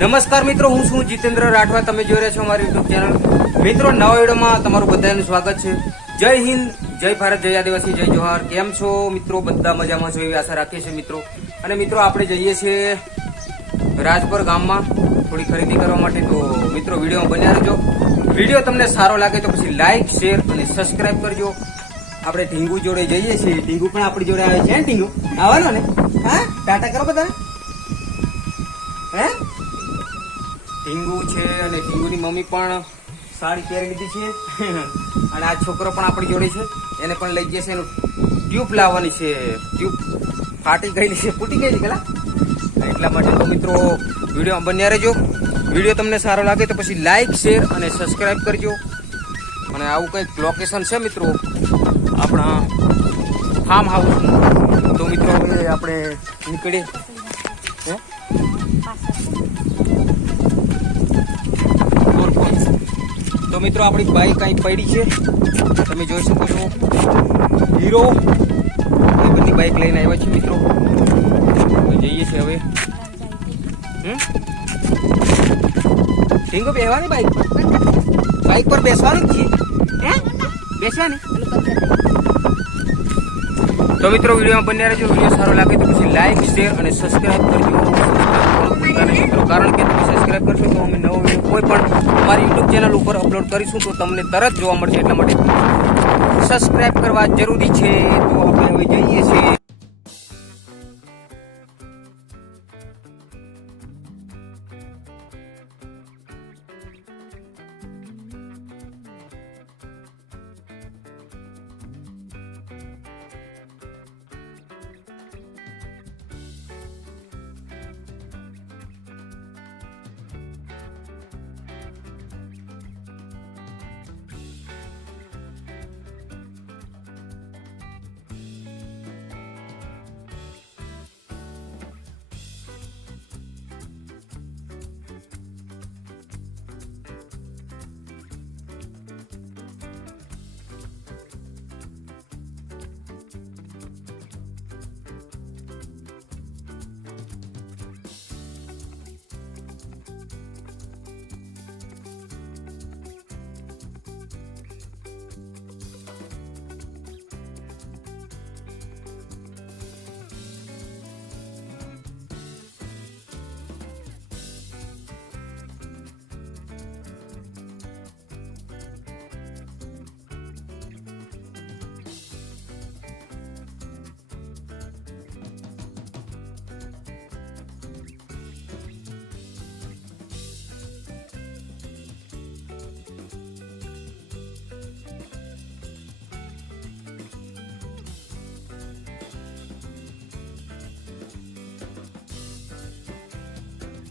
નમસ્કાર મિત્રો, હું છું જીતેન્દ્ર રાઠવા. તમે જોઈ રહ્યા છો અમારી યુટ્યુબ ચેનલ. મિત્રો, નવા વિડીયોમાં તમારું બધાનું સ્વાગત છે. જય હિન્દ, જય ભારત, જય આદિવાસી, જય જોહાર. કેમ છો મિત્રો? બધા મજામાં છો એવી આશા રાખીએ છીએ મિત્રો. અને મિત્રો, આપણે જઈએ છીએ રાજપર ગામમાં થોડી ખરીદી કરવા માટે. તો મિત્રો, વિડીયોમાં બન્યા રહેજો. વિડીયો તમને સારો લાગે તો પછી લાઈક, શેર અને સબસ્ક્રાઇબ કરજો. આપણે ઢીંગુ જોડે જઈએ છીએ. ઢીંગુ પણ આપણી જોડે આવે છે. ઢીંગુ આવવાનો ને? હા, ટાટા કરો બધા. હે, ઢીંગુ છે અને ઢીંગુની મમ્મી પણ સાડી પહેરી લીધી છે. અને આ છોકરો પણ આપણી જોડે છે. એને પણ લઈ જશે. એનું ટ્યુબ લાવવાની છે. ટ્યુબ ફાટી ગયેલી છે, ફૂટી ગયેલી પેલા. એટલા માટે તો મિત્રો, વિડીયો બન્યા રહેજો. વિડીયો તમને સારો લાગે તો પછી લાઈક, શેર અને સબસ્ક્રાઇબ કરજો. અને આવું કંઈક લોકેશન છે મિત્રો આપણા ફાર્મ હાઉસ. તો મિત્રો, હવે આપણે નીકળીએ. હે, તો મિત્રો, આપણી બાઈક અહીં પડી છે. તમે જોઈ શકો છો. હીરો એ બધી બાઈક લઈને આવ્યા છે મિત્રો. તો જઈએ છીએ હવે. ઢીંગો બેસવાની બાઈક પર? બાઈક પર બેસવાનું જ છે. હે, બેસવાની? તો મિત્રો, વિડીયોમાં બન્યા રહેજો. વિડીયો સારો લાગે તો પછી લાઈક, શેર અને સબસ્ક્રાઇબ કરજો. મિત્રો, કારણ કે તમે સબસ્ક્રાઇબ કરશો તો અમે નવો વિડીયો કોઈ પણ અમારી યુટ્યુબ ચેનલ ઉપર અપલોડ કરીશું તો તમને તરત જોવા મળશે. એટલા માટે સબસ્ક્રાઇબ કરવા જરૂરી છે. તો આપણે હવે જઈએ છીએ.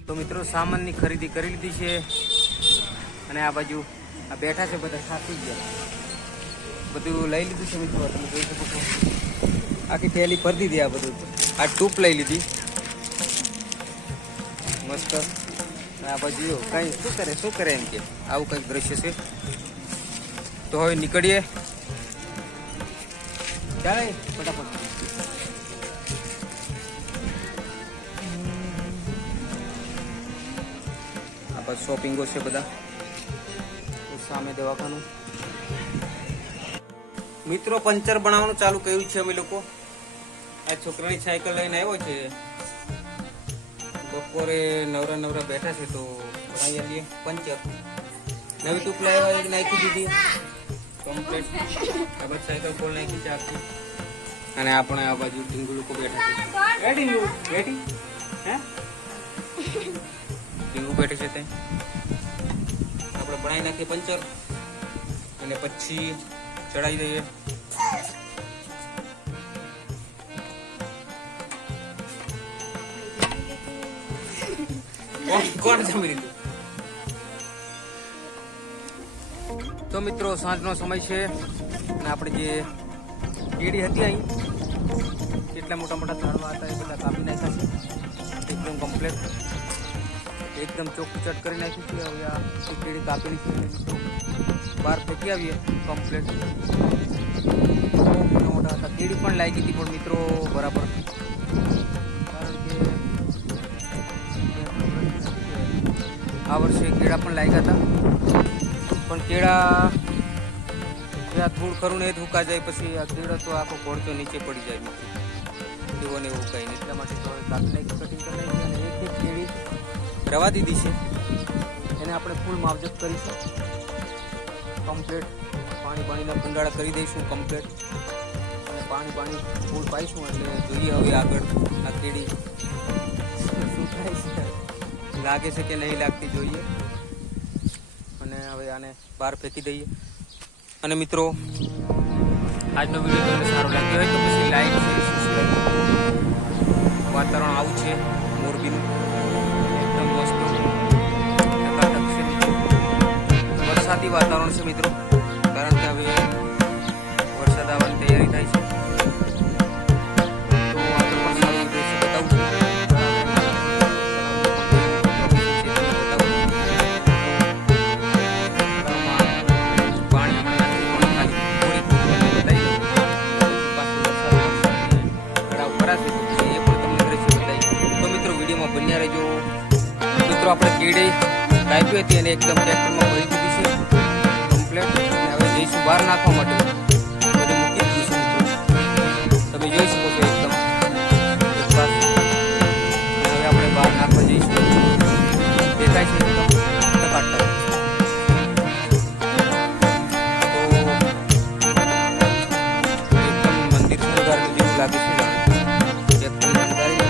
તો મિત્રો, સામાનની ખરીદી કરી લીધી છે. અને આ બાજુ આ બેઠા છે બધા, થાકી ગયા. બધું લઈ લીધું છે મિત્રો. તમે જોઈ શકો છો, આખી થેલી ભરી દીધી. આ બધું આ ટૂપ લઈ લીધી મસ્ત. આ બાજુ કઈ શું કરે એમ કે આવું કંઈક દ્રશ્ય છે. તો હવે નીકળીએ. ચાલે ફટાફટ. શોપિંગો છે બધા. સામે દવાખાનું. મિત્રો, પંચર બનાવવાનું ચાલુ કર્યું છે અમે લોકો. આ છોકરાની સાયકલ લઈને આવ્યો છે. બપોરે નવરા બેઠા છે તો બનાવી આવીએ પંચર. નવી ટૂપ લાવ્યા નાખી દીધી કમ્પ્લીટ. આ બાજુ સાયકલ ખોલ નાખી છે આખી. અને આપણે આ બાજુ ઢીંગુ લોકો બેઠા છે. ઢીંગુ બેઠી. હે, ઢીંગુ બેઠી છે તે. આપણે બનાવી નાખીએ પંચર અને પછી ચડાવી દઈએ. કોણ જમી લીધું? તો મિત્રો, સાંજનો સમય છે અને આપણે જે કેડી હતી અહીં, કેટલા મોટા ઝાડવા હતા એ બધા કાપી નાખ્યા છે. એકદમ કમ્પ્લેટ, એકદમ ચોખ્ખું કરી નાખ્યું છે. હવે આ કેડી કાપેલી છે. બહાર ફેંકી આવીએ કમ્પ્લેટ. મોટા હતા, કેડી પણ લાગી હતી પણ મિત્રો બરાબર, કારણ કે આ વર્ષે કેળા પણ લાગ્યા હતા, પણ કેળા જ્યાં થોડું ખરું ને ધોકા જાય પછી આ કેળા તો આખો ઘોડતો નીચે પડી જાય મિત્રો, એવો ને એવું કંઈ નહીં. એટલા માટે તો કાપી નાખી, કટિંગ કરી નાખી અને એક કેળી રવા દીધી છે. એને આપણે ફૂલ માવજત કરીશું, કમ્પ્લીટ પાણીના કુંડાળા કરી દઈશું કમ્પ્લીટ, અને પાણી ફૂલ પાઈશું. એટલે જોઈએ હવે આગળ આ કેળી શું થાય છે, લાગે છે કે નહીં લાગતી જોઈએ. અને હવે આને બહાર ફેંકી દઈએ. અને મિત્રો આજનો વિડીયો તમને સારો લાગ્યો હોય તો પછી લાઈક શેર સબસ્ક્રાઈબ. વાતાવરણ આવું છે મોરબીનું, એકદમ મસ્ત ટકાટક છે મિત્રો. વરસાદી વાતાવરણ છે મિત્રો, કારણ કે હવે વરસાદ આવવાની તૈયારી થાય છે. તો આગળ પણ સારું દ્રશ્ય બતાવું છું. આપણે કેળી કાપી હતી અને એકદમ ટ્રેક્ટરમાં ભરી દીધી છે કમ્પ્લેટ. હવે જઈશું બહાર નાખવા માટે, બધું મૂકી દઈશું મિત્રો. તમે જોઈ શકો છો એકદમ એક બાર. હવે આપણે બહાર નાખવા જઈશું, દેખાય છે એકદમ ટકાટક. તો એકદમ મંદિર શણગારનું જેવું લાગે છે, એકદમ શણગારી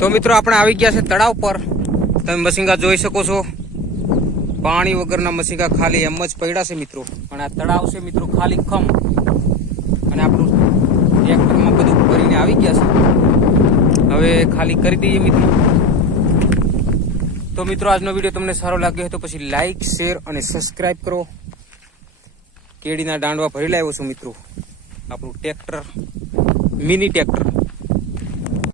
તો મિત્રો આપણે આવી ગયા છે તળાવ પર. તમે મસીંગા જોઈ શકો છો, પાણી વગરના મસીંગા ખાલી એમ જ પડ્યા છે મિત્રો. પણ આ તળાવ છે મિત્રો ખાલી ખમ, અને આપણું ટ્રેક્ટરમાં બધું ભરીને આવી ગયા છે. હવે ખાલી કરી દઈએ મિત્રો. તો મિત્રો આજનો વિડીયો તમને સારો લાગ્યો હોય તો પછી લાઈક શેર અને સબસ્ક્રાઈબ કરો. કેળીના દાંડવા ભરી લાવ્યો છું મિત્રો, આપણું ટ્રેક્ટર, મિની ટ્રેક્ટર.